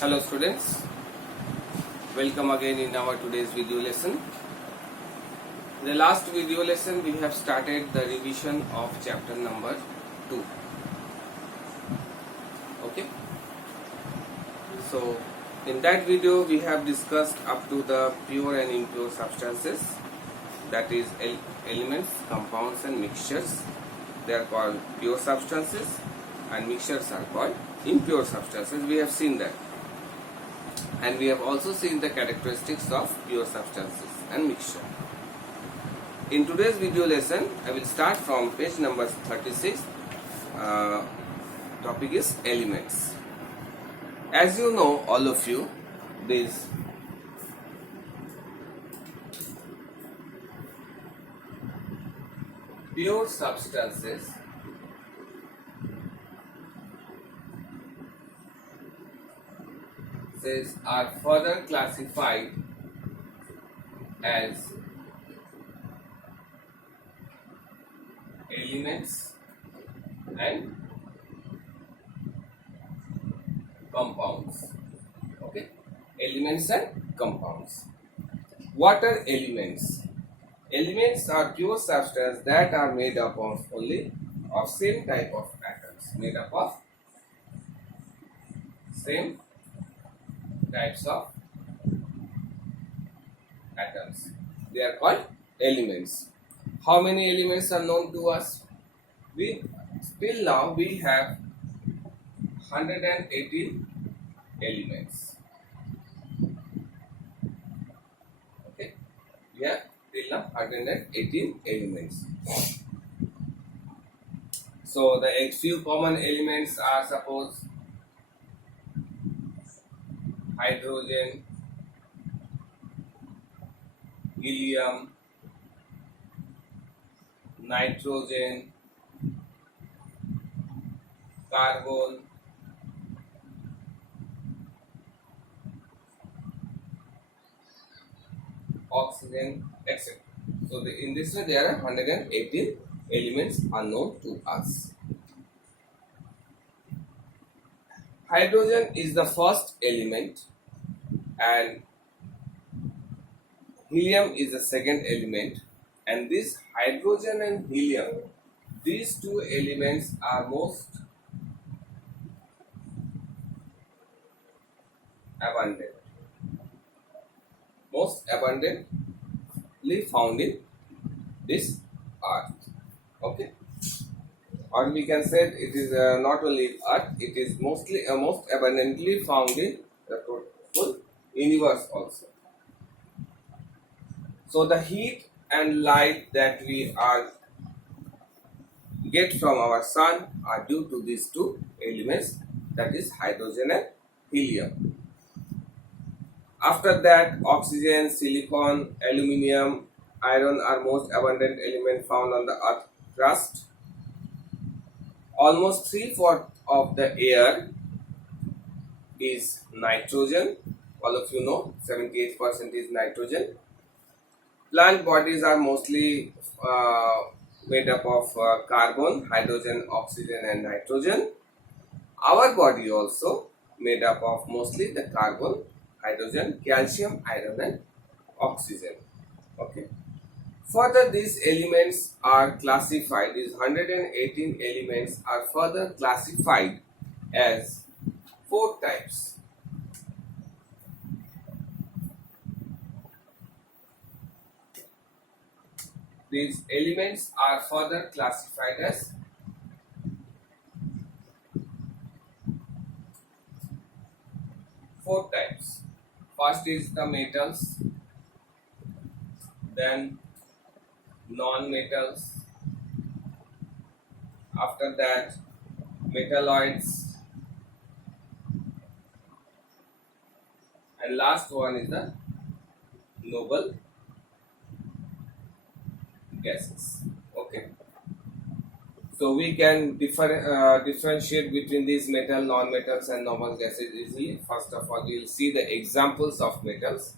Hello students, welcome again in our today's video lesson. In the last video lesson we have started the revision of chapter number 2. Okay. So in that video we have discussed up to the pure and impure substances, that is elements, compounds and mixtures. They are called pure substances and mixtures are called impure substances. We have seen that. And we have also seen the characteristics of pure substances and mixture. In today's video lesson, I will start from page number 36. Topic is elements. As you know, all of you, these pure substances are further classified as elements and compounds. Okay, elements and compounds. What are elements? Elements are pure substances that are made up of only of same type of atoms, made up of same types of atoms. They are called elements. How many elements are known to us? Till now we have 118 elements. Okay, we have till now 118 elements. So the few common elements are, suppose, hydrogen, helium, nitrogen, carbon, oxygen, etc. So in this way there are 118 elements unknown to us. Hydrogen is the first element and helium is the second element, and this hydrogen and helium, these two elements are most abundantly found in this earth. Okay, or we can say it is not only earth, it is most abundantly found in the whole universe also. So the heat and light that we get from our sun are due to these two elements, that is hydrogen and helium. After that, oxygen, silicon, aluminium, iron are most abundant element found on the earth crust. Almost 3/4 of the air is nitrogen. All of you know 78% is nitrogen. Plant bodies are mostly made up of carbon, hydrogen, oxygen and nitrogen. Our body also made up of mostly the carbon, hydrogen, calcium, iron and oxygen. Okay. Further, these elements are classified, these 118 elements are further classified as 4 types. These elements are further classified as 4 types. First is the metals, then non-metals, after that metalloids, and last one is the noble gases. Okay, so we can differentiate between these metal, non-metals and noble gases easily. First of all, we will see the examples of metals.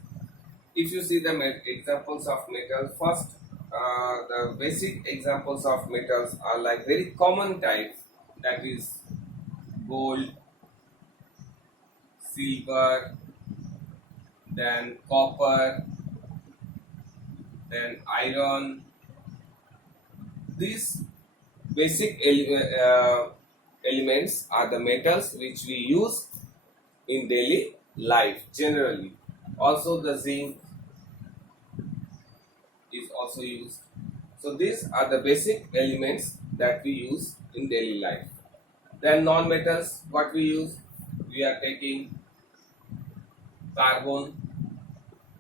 If you see the examples of metal, first the basic examples of metals are like very common type, that is gold, silver, then copper, then iron. These basic elements are the metals which we use in daily life generally. Also the zinc is also used. So these are the basic elements that we use in daily life. Then non-metals, what we use? We are taking carbon.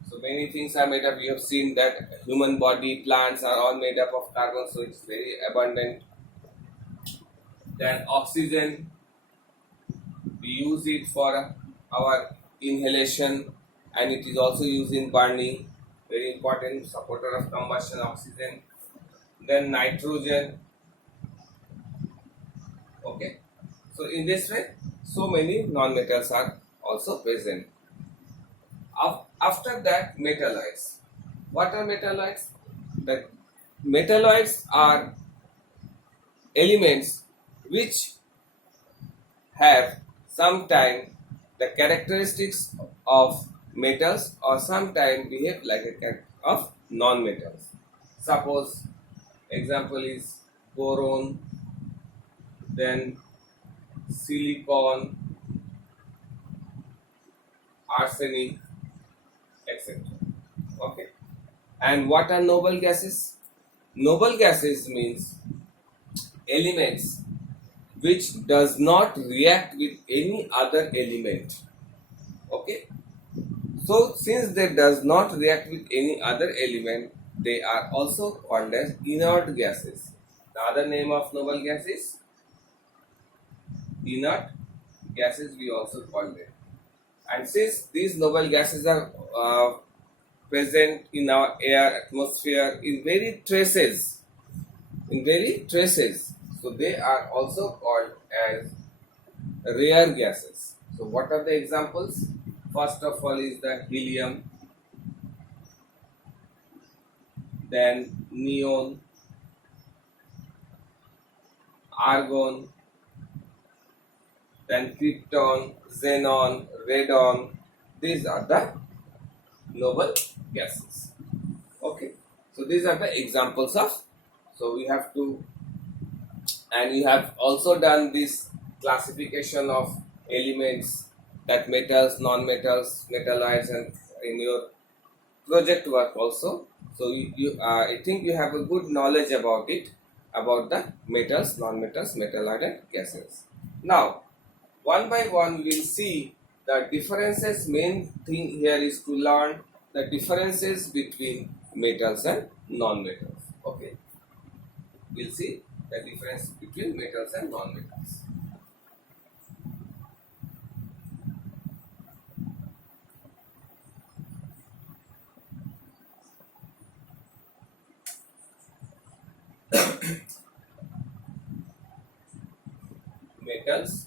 So many things are made up. We have seen that human body, plants are all made up of carbon, so it's very abundant. Then oxygen, we use it for our inhalation, and it is also used in burning. Very important supporter of combustion, oxygen. Then nitrogen. Okay. So in this way, so many non-metals are also present. After that, metalloids. What are metalloids? The metalloids are elements which have sometime the characteristics of metals or sometime behave like a character of non-metals. Suppose example is boron, then silicon, arsenic, etc. Okay. And what are noble gases? Noble gases means elements which does not react with any other element. Okay. So since they does not react with any other element, they are also called as inert gases. The other name of noble gas is inert gases, we also call them. And since these noble gases are present in our air, atmosphere in very traces, so they are also called as rare gases. So what are the examples? First of all is the helium, then neon, argon, then krypton, xenon, radon. These are the noble gases. Okay, so these are the examples of. So we have to, and we have also done this classification of elements, that metals, non-metals, metalloids, and in your project work also. So I think you have a good knowledge about it, about the metals, non-metals, metalloid, and gases. Now, one by one, we will see the differences. Main thing here is to learn the differences between metals and non-metals. Okay, we'll see the difference between metals and non-metals. Metals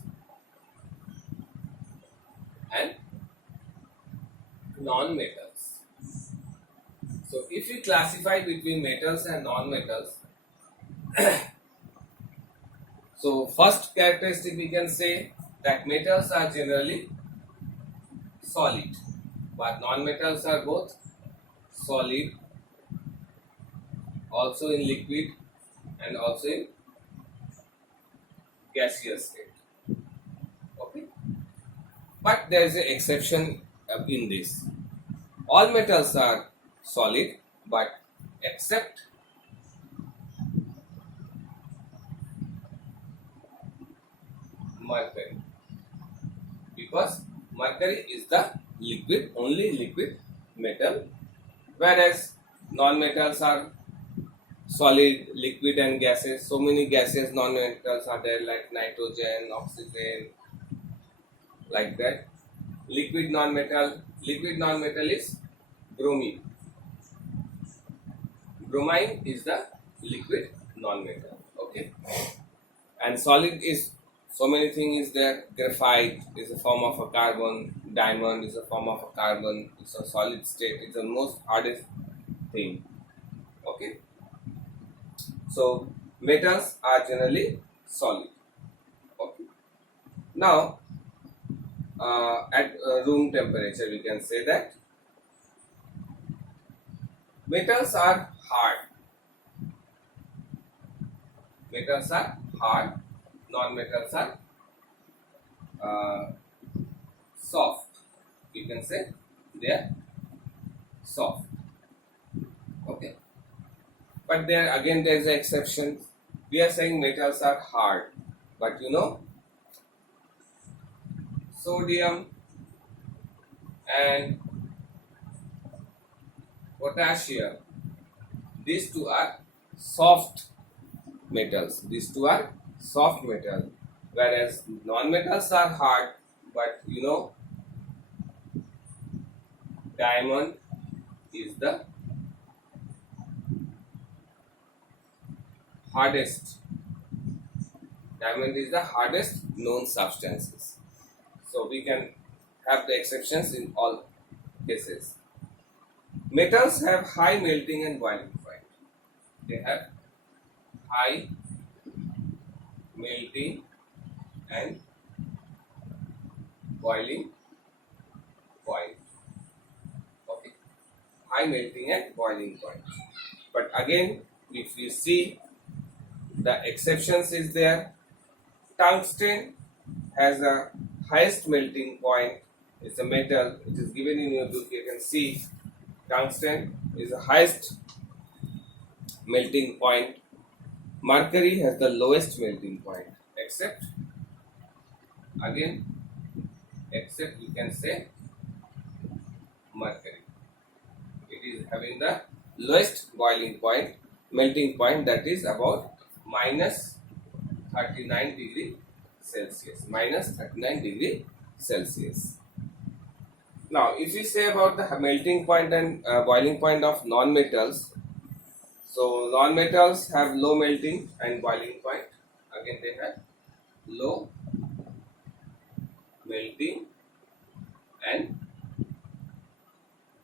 and non-metals. So if we classify between metals and non-metals, so first characteristic we can say that metals are generally solid, but non-metals are both solid, also in liquid and also in gaseous state. Okay, but there is an exception in this. All metals are solid, but except mercury, because mercury is the liquid, only liquid metal, whereas non-metals are solid, liquid, and gases. So many gases, non-metals are there, like nitrogen, oxygen, like that. Liquid non-metal is bromine. Bromine is the liquid non-metal. Okay, and solid is so many things is there. Graphite is a form of a carbon. Diamond is a form of a carbon. It's a solid state. It's the most hardest thing. Okay. So metals are generally solid. Okay. Now at room temperature, we can say that. Metals are hard. Metals are hard. Non-metals are soft. You can say they are soft. Okay. But there is an exception. We are saying metals are hard. But sodium and potassium, these two are soft metals. These two are soft metals. Whereas non-metals are hard. But diamond is the hardest. Diamond is the hardest known substances. So we can have the exceptions in all cases. Metals have high melting and boiling point. They have high melting and boiling point. Okay, high melting and boiling point. But again, if you see, the exceptions is there. Tungsten has the highest melting point. It's a metal. It is given in your book. You can see tungsten is the highest melting point. Mercury has the lowest melting point. Except you can say mercury. It is having the lowest boiling point, melting point, that is about minus 39 degree Celsius. Minus 39 degree Celsius. Now, if you say about the melting point and boiling point of non-metals, so non-metals have low melting and boiling point. Again, they have low melting and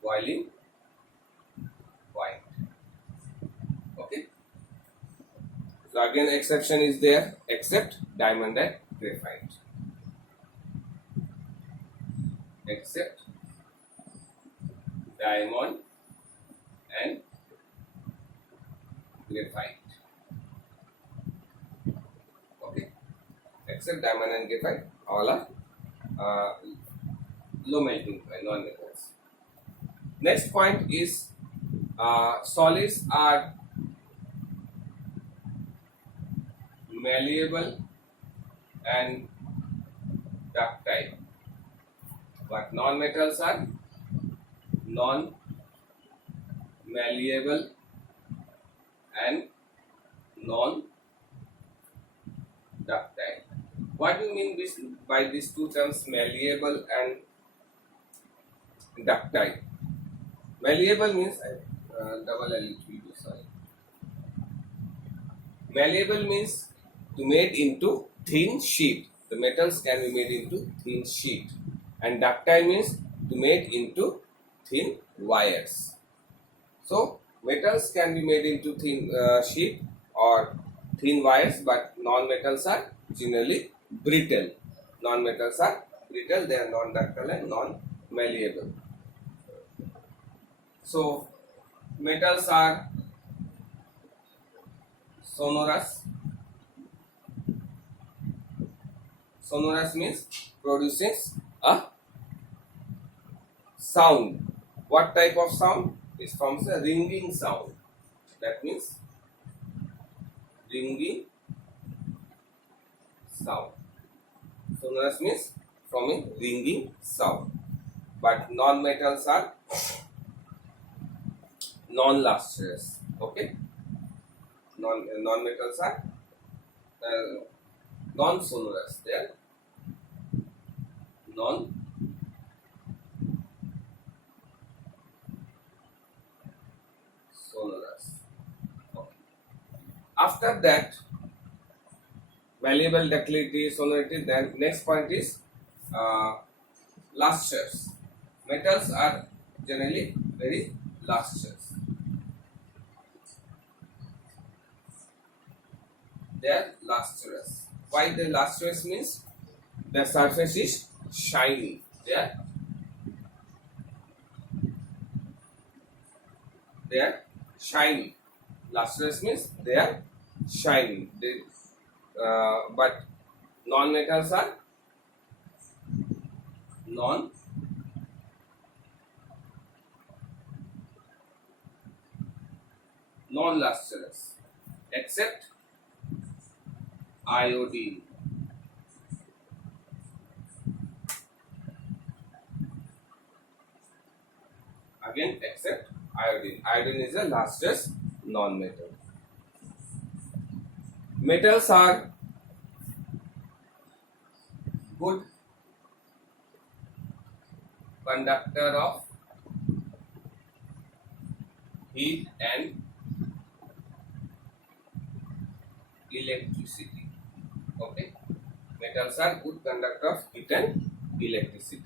boiling point. Okay. So again, exception is there, except diamond and graphite. Except diamond and graphite. Okay. Except diamond and graphite, all are low melting point, non-metals. Next point is solids are malleable and ductile, but non-metals are non-malleable and non-ductile. What do you mean by these two terms, malleable and ductile? Malleable means double L sorry. Malleable means to made into thin sheet. The metals can be made into thin sheet, and ductile means to made into thin wires. So metals can be made into thin sheet or thin wires, but non-metals are generally brittle. Non-metals are brittle. They are non-ductile and non-malleable. So metals are sonorous. Sonorous means produces a sound. What type of sound? It forms a ringing sound. That means ringing sound. Sonorous means forming ringing sound. But non-metals are non-lustrous. Okay. Non-metals are non-sonorous. They are non-sonorous. Okay. After that, malleable, ductility, sonority. Then next point is lustrous. Metals are generally very lustrous. They are lustrous. Why the lustrous means the surface is shiny. They are shiny. Lustrous means they are shiny. But non-metals are non non-lustrous, except iodine. Again, except iodine. Iodine is a lustrous non-metal. Metals are good conductor of heat and electricity. Okay, metals are good conductor of heat and electricity.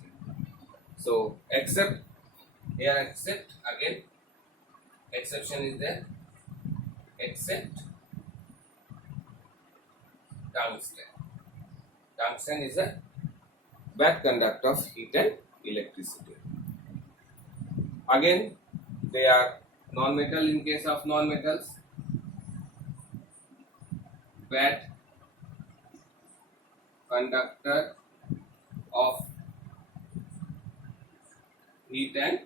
So, except here, except again, exception is there, except tungsten. Tungsten is a bad conductor of heat and electricity. Again, they are non-metal in case of non-metals, bad conductor of heat and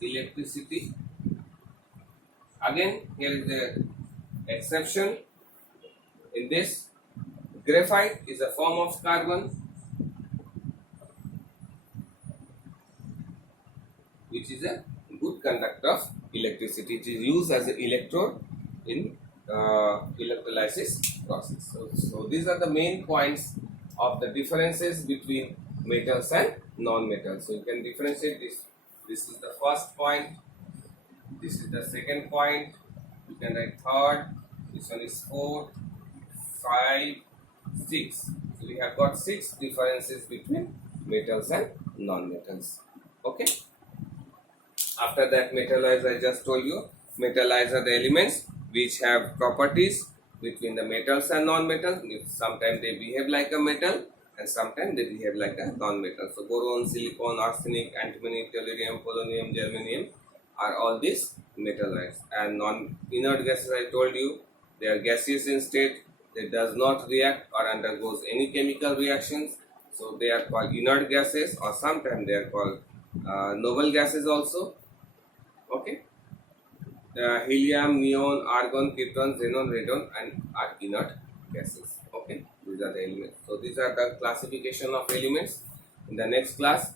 electricity. Again, here is the exception. In this, graphite is a form of carbon which is a good conductor of electricity. It is used as an electrode in electrolysis process. So these are the main points of the differences between metals and non-metals. So you can differentiate this. This is the first point. This is the second point. You can write third. This one is fourth, 5, 6. So we have got 6 differences between metals and non-metals. Okay. After that, metalloids, I just told you, metalloids are the elements which have properties between the metals and non-metals. Sometimes they behave like a metal and sometimes they behave like a non-metal. So boron, silicon, arsenic, antimony, tellurium, polonium, germanium are all these metalloids. And non-inert gases, I told you, they are gaseous in state. They does not react or undergoes any chemical reactions. So they are called inert gases, or sometimes they are called noble gases also. Okay. Helium, neon, argon, krypton, xenon, radon, and are inert gases. Okay, these are the elements. So these are the classification of elements. In the next class,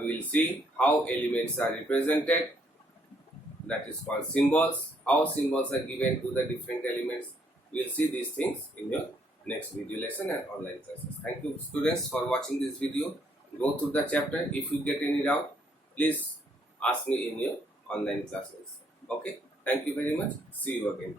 we will see how elements are represented. That is called symbols. How symbols are given to the different elements. We will see these things in your next video lesson and online classes. Thank you, students, for watching this video. Go through the chapter. If you get any doubt, please ask me in your online classes. Okay. Thank you very much. See you again.